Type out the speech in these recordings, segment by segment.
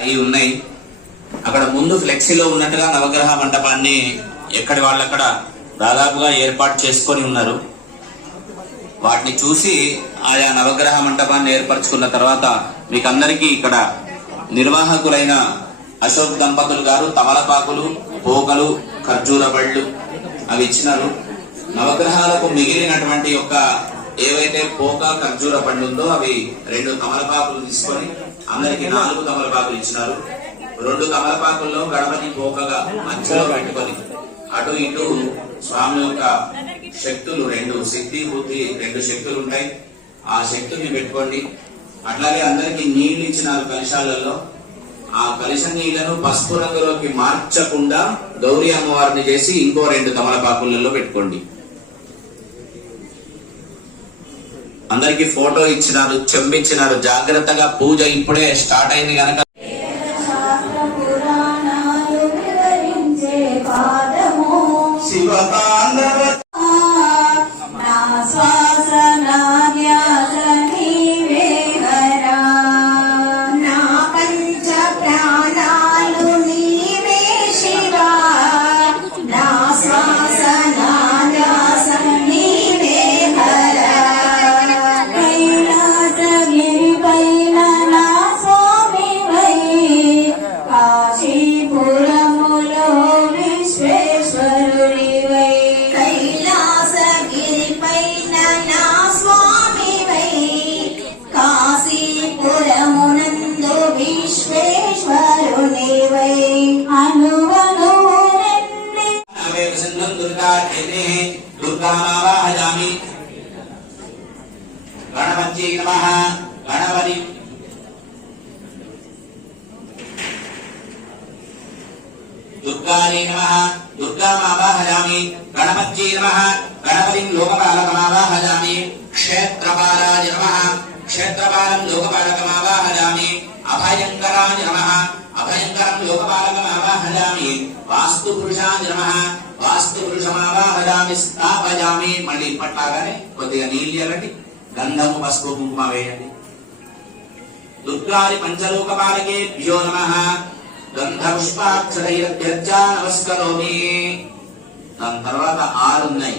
అవి ఉన్నాయి. అక్కడ ముందు ఫ్లెక్సీలో ఉన్నట్టుగా నవగ్రహ మంటపాన్ని ఎక్కడి వాళ్ళక్కడ దాదాపుగా ఏర్పాటు చేసుకొని ఉన్నారు. వాటిని చూసి ఆయా నవగ్రహ మంటపాన్ని ఏర్పరచుకున్న తర్వాత మీకు అందరికీ ఇక్కడ నిర్వాహకులైన అశోక్ దంపతులు గారు తమలపాకులు, పోకలు, ఖర్జూర బళ్ళు అవి ఇచ్చినారు. నవగ్రహాలకు మిగిలినటువంటి యొక్క ఏవైతే పోక ఖర్జూర పండు ఉందో అవి 2 తమలపాకులు తీసుకొని అందరికి 4 తమలపాకులు ఇచ్చినారు. 2 తమలపాకుల్లో గణపతి పోకగా మధ్యలో పెట్టుకొని అటు ఇటు స్వామి యొక్క శక్తులు 2 శక్తి బుద్ధి 2 శక్తులు ఉంటాయి. ఆ శక్తుల్ని పెట్టుకోండి. అట్లాగే అందరికి నీళ్లు ఇచ్చినారు కలశాలలో. ఆ కలశ నీళ్లను పసుపు రంగులోకి మార్చకుండా గౌరీ అమ్మవారిని చేసి ఇంకో 2 తమలపాకులలో పెట్టుకోండి. అందరికి ఫోటో ఇచ్చినారు, చెంబిచ్చినారు. జాగ్రత్తగా పూజ ఇప్పుడే స్టార్ట్ అయింది కనుక दुर्गामावाहयामि गणपति नमः गणपति दुर्गायै नमः दुर्गामावाहयामि गणपति नमः गणपतिं लोकपालकमावाहयामि क्षेत्रपालाय नमः क्षेत्रपालं लोकपालकमावाहयामि अभयंकराय नमः अभयंकरं लोकपालकमावाहयामि वास्तुपुरुषाय नमः వాస్తుపురుషమావాహయామి స్థాపయామి. మళ్ళీ ఇప్పట్లాగానే కొద్దిగా నీళ్ళు ఇవ్వండి, గంధము పసుపు కుంకుమ వేయండి. దుర్గాది పంచలోకపాలకేభ్యో నమః గంధ పుష్పాక్షరైరభ్యర్చా నమస్కరోమి. దాని తర్వాత 6 ఉన్నాయి,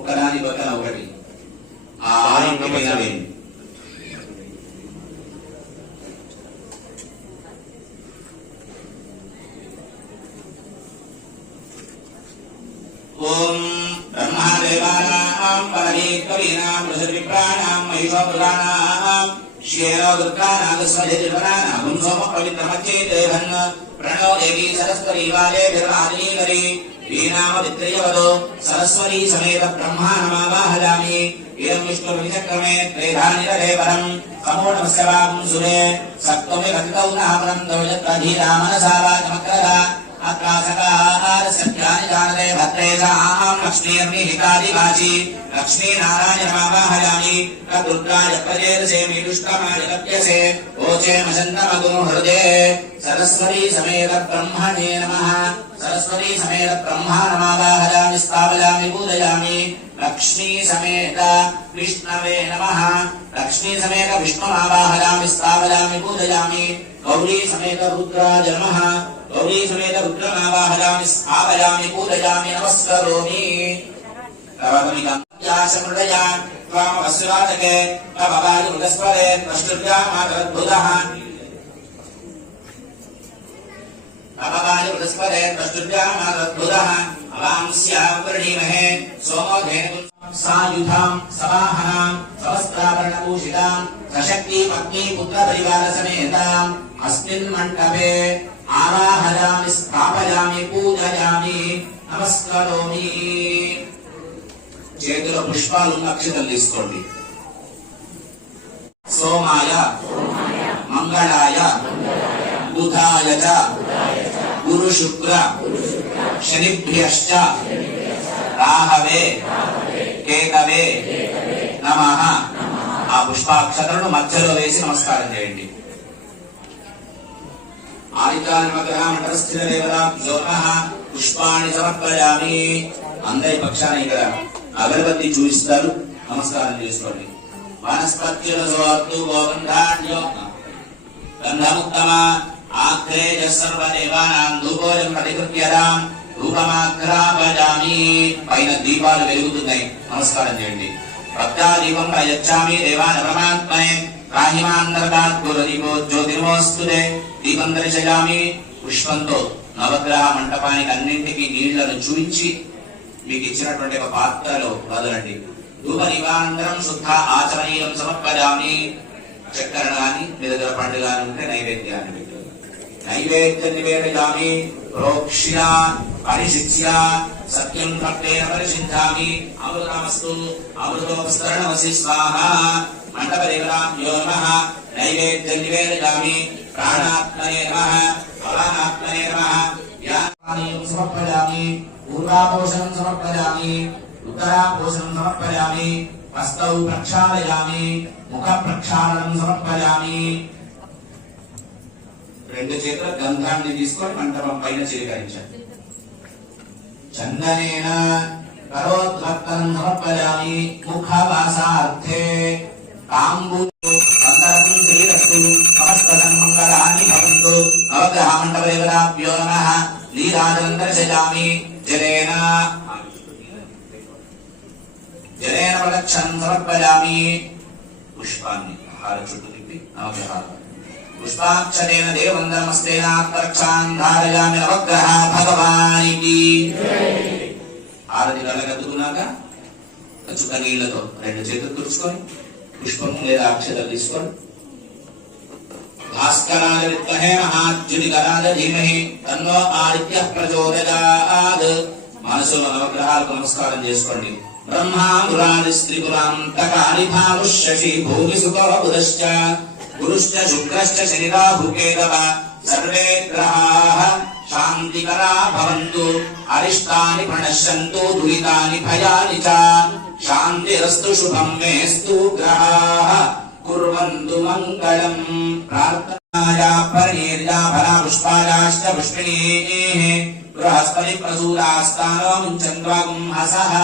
ఒకదాని పక్కన ఒకటి. ఆ 6 పైన వేయండి. ओम ब्रह्मदेवानां परमेश्वरीनां ऋषिविप्राणां महिषोपुराणां श्येनोदुर्गानागस्वधिर्वनानां सोमपवित्रमच्चेदेवन् प्रणो देवी सरस्वती वाले भिर्वादिनीकरी वीणामवित्रयवदो सरस्वती समेत ब्रह्माणमावाहयामि. इदं विष्णुविचक्रमे त्रेधानिरदेवरं समूढमस्य वागुं सुरे सप्तमिकन्तौ नामनं दौलत्वधीरा मनसा वाचमक्रदा अत्रासकार सत्यानि जानते भद्रेशां लक्ष्मीर्निहितादिवाची लक्ष्मीनारायणमावाहयामि. दुर्गाय प्रजेदसेमि दुष्टमाय लप्यसे ओचे मचन्दमगुं हृदे सरस्वती समेत ब्रह्मणे नमः. सरस्वती समेत ब्रह्माणमावाहयामि स्थापयामि पूजयामि. लक्ष्मी समेत विष्णवे नमः. लक्ष्मी समेत विष्णुमावाहयामि स्थापयामि पूजयामि. गौरी समेत रुद्राय नमः. गौरी समेत रुद्रमावाहयामि स्थापयामि पूजयामि नमस्करोमि. तवमिकायाशमृडया त्वामवस्वाचके तववायुर्गस्पदे त्वष्टुर्यामातरद्भुतः तववायुर्गस्पदे त्वष्टुर्यामातरद्भुतः अवांस्यां वृणीमहे सोमो धेनुः सायुधां सवाहनां समस्ताभरणभूषितां सशक्ति पत्नी पुत्रपरिवार समेताम् अस्मिन् मण्डपे आवाहयामि स्थापयामि पूजयामि नमस्करोमि. చేతిలో పుష్పాలు అక్షతలు తీసుకోండి. సోమాయ మంగళాయ బుధాయ చ గురు శుక్ర శనిభ్యశ్చ రాహవే కేతవే నమః. ఆ పుష్పాక్షతలను మధ్యలో వేసి నమస్కారం చేయండి. పుష్పాన్ని సమర్పయామి. అందరి పక్షాన ఇక్కడ అగరబత్తి చూపిస్తారు. నమస్కారం చేసుకోండి. వనస్పత్యులసోత్తు గోగంధాన్యో గంధముత్తమ ఆగ్రేయ సర్వదేవానాం ధూపోయం ప్రతికృత్యరాం ధూపమాగ్రాపజామి. పైన దీపాలు వెలుగుతున్నాయి, నమస్కారం చేయండి. భక్తాదీపం ప్రయచ్చామి దేవాన పరమాత్మనే రాహిమాంతర్గాత్ గురుదీపో జ్యోతిర్మోస్తుతే దీపం దర్శయామి. పుష్పంతో నవగ్రహ మంటపానికి అన్నింటికి నీళ్లను చూపించి మీకు ఇచ్చినటువంటి ఒక పాత్రలో వదలండి. ధూప దీపానంతరం శుద్ధ ఆచమనీయం సమర్పయామి. చక్కెర గాని మీ దగ్గర పండుగ ఉంటే నైవేద్యాన్ని పెట్టు. నైవేద్యం నివేదయామి. ప్రోక్ష్య పరిశిచ్య సత్యం భక్తేన పరిశిద్ధామి. అమృతమస్తు అమృతోపస్తరణమసి స్వాహ. మండపదేవతాభ్యో నమః. నైవేద్యం నివేదయామి. ప్రాణాత్మనే నమః. అపానాత్మనే నమః. ధ్యానం సమర్పయామి. పూర్వాపోషణం సమర్పయామి. ఉత్తరాపోషణం సమర్పయామి. హస్తౌ ప్రక్షాళయామి. ముఖ ప్రక్షాళనం సమర్పయామి. రెండు చేతుల గంధాన్ని తీసుకొని మంటపం పైన చేకరించండి. చందనేన కరోద్భక్తం సమర్పయామి. ముఖవాసార్థే తాంబూలో సందర్భం శ్రీరస్తు సమస్త సన్మంగళాని భవంతు. నవగ్రహ మంటపదేవతాభ్యో నమః. నీరాజనం దర్శయామి. జలేన ప్రదక్షిణం సమర్పయామి. పుష్పాన్ని హార చుట్టూ తిప్పి నవగ్రహాలు పుష్పాక్షరేణ దేవవందనమస్తేనాత్రక్షాన్ ధారయామి. నవగ్రహ భగవానికి. హారతి కళ్ళగద్దుకున్నాక చుక్క నీళ్లతో రెండు చేతులు తుడుచుకొని పుష్పం లేదా అక్షతలు తీసుకొని భాస్కరాయ విద్మహే మహాద్యుతికరాయ ధీమహి తన్నో ఆదిత్యః ప్రచోదయాత్. మనసులో నవగ్రహాలకు నమస్కారం చేసుకోండి. బ్రహ్మా మురారి స్త్రీకులాంతకాని భానుష్యసి భూమి సుఖో బుధశ్చ గురుశ్చ శుక్రశ్చ శని రాహు కేతవ సర్వే గ్రహాః శాంతికరా భవంతు. అరిష్టాని ప్రణశ్యంతు దురితాని భయాని చ. శాంతిరస్తు శుభం మేస్తు. గ్రహాః కుర్వంతు మంగళం. ప్రార్థనాయా పరీర్యా ఫలా పుష్పాయాశ్చ పుష్పిణీః బృహస్పతి ప్రసూతాస్తానో ముంచన్వాగుం హసః.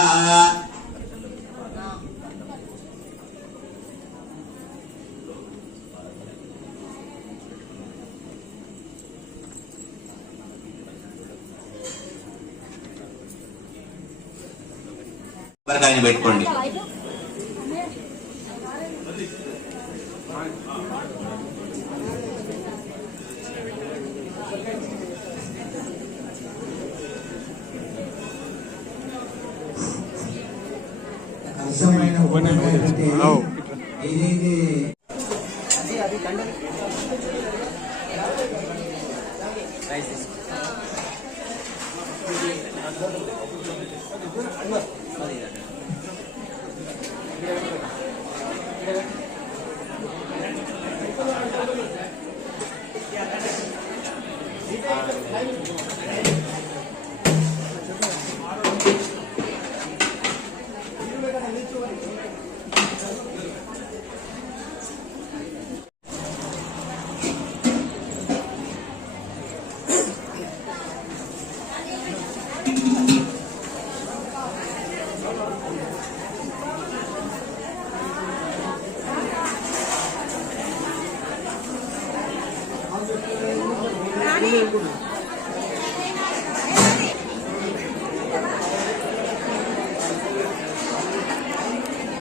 కొబ్బరికాయని పెట్టుకోండి. Ready?